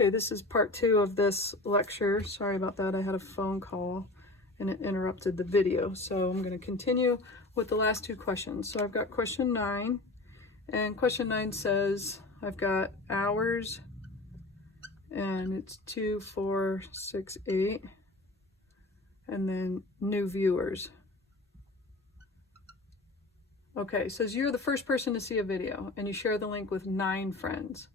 Okay, this is part 2 of this lecture. Sorry about that. I had a phone call and it interrupted the video. So I'm going to continue with the last 2 questions. So I've got question 9, and question 9 says I've got hours, and it's 2, 4, 6, 8, and then new viewers. Okay, it says you're the first person to see a video and you share the link with 9 friends.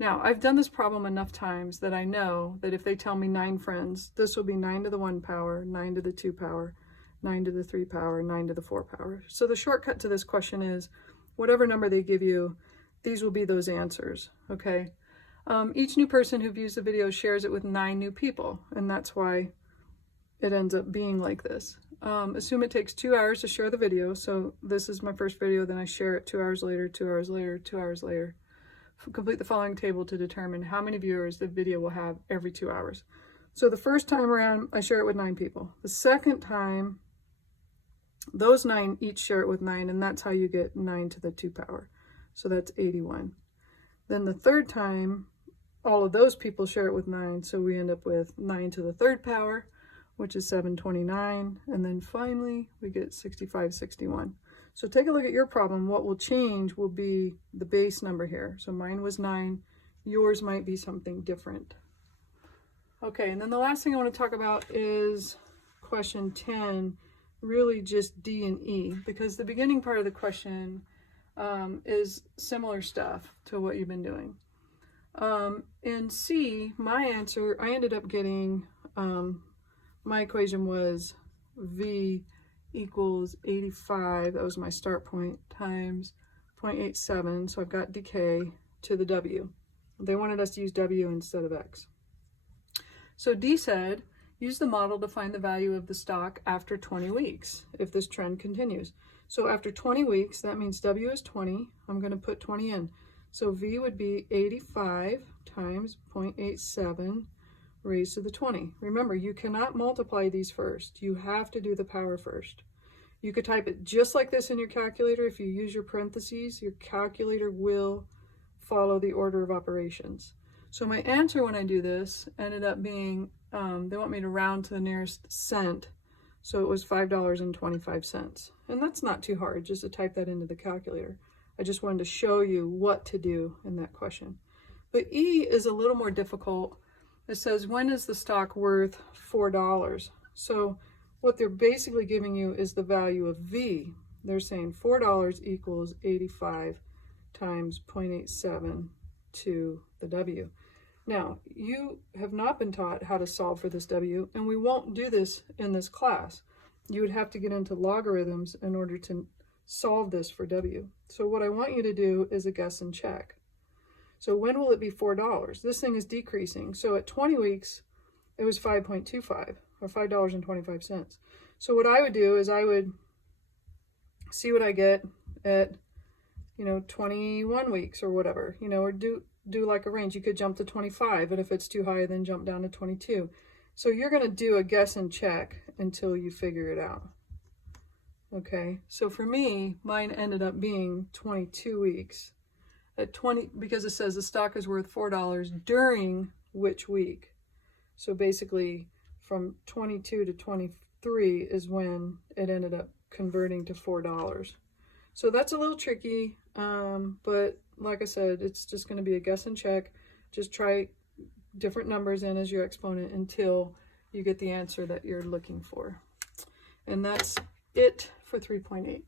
Now, I've done this problem enough times that I know that if they tell me 9 friends, this will be 9 to the 1 power, 9 to the 2 power, 9 to the 3 power, 9 to the 4 power. So the shortcut to this question is whatever number they give you, these will be those answers, okay? Each new person who views the video shares it with 9 new people, and that's why it ends up being like this. Assume it takes 2 hours to share the video. So this is my first video, then I share it 2 hours later, 2 hours later, 2 hours later. Complete the following table to determine how many viewers the video will have every 2 hours. So the first time around, I share it with 9 people. The second time, those 9 each share it with 9, and that's how you get 9 to the 2 power. So that's 81. Then the third time, all of those people share it with 9, so we end up with 9 to the 3rd power, which is 729, and then finally we get 6561. So take a look at your problem. What will change will be the base number here. So mine was 9, yours might be something different. Okay, and then the last thing I want to talk about is question 10, really just D and E, because the beginning part of the question is similar stuff to what you've been doing. In C, my answer, I ended up getting, my equation was V equals 85, that was my start point, times 0.87, so I've got decay to the W. They wanted us to use W instead of X. So D said, use the model to find the value of the stock after 20 weeks, if this trend continues. So after 20 weeks, that means W is 20, I'm going to put 20 in. So V would be 85 times 0.87 raised to the 20. Remember, you cannot multiply these first. You have to do the power first. You could type it just like this in your calculator. If you use your parentheses, your calculator will follow the order of operations. So my answer when I do this ended up being, they want me to round to the nearest cent. So it was $5.25. And that's not too hard, just to type that into the calculator. I just wanted to show you what to do in that question. But E is a little more difficult. It says, when is the stock worth $4? So what they're basically giving you is the value of V. They're saying $4 equals 85 times 0.87 to the W. Now, you have not been taught how to solve for this W, and we won't do this in this class. You would have to get into logarithms in order to solve this for W. So what I want you to do is a guess and check. So when will it be $4? This thing is decreasing. So at 20 weeks, it was 5.25 or $5.25. So what I would do is I would see what I get at, 21 weeks or whatever, or do like a range. You could jump to 25, and if it's too high, then jump down to 22. So you're going to do a guess and check until you figure it out. Okay, so for me, mine ended up being 22 weeks. At 20, because it says the stock is worth $4 during which week. So basically from 22 to 23 is when it ended up converting to $4. So that's a little tricky, but like I said, it's just going to be a guess and check. Just try different numbers in as your exponent until you get the answer that you're looking for. And that's it for 3.8.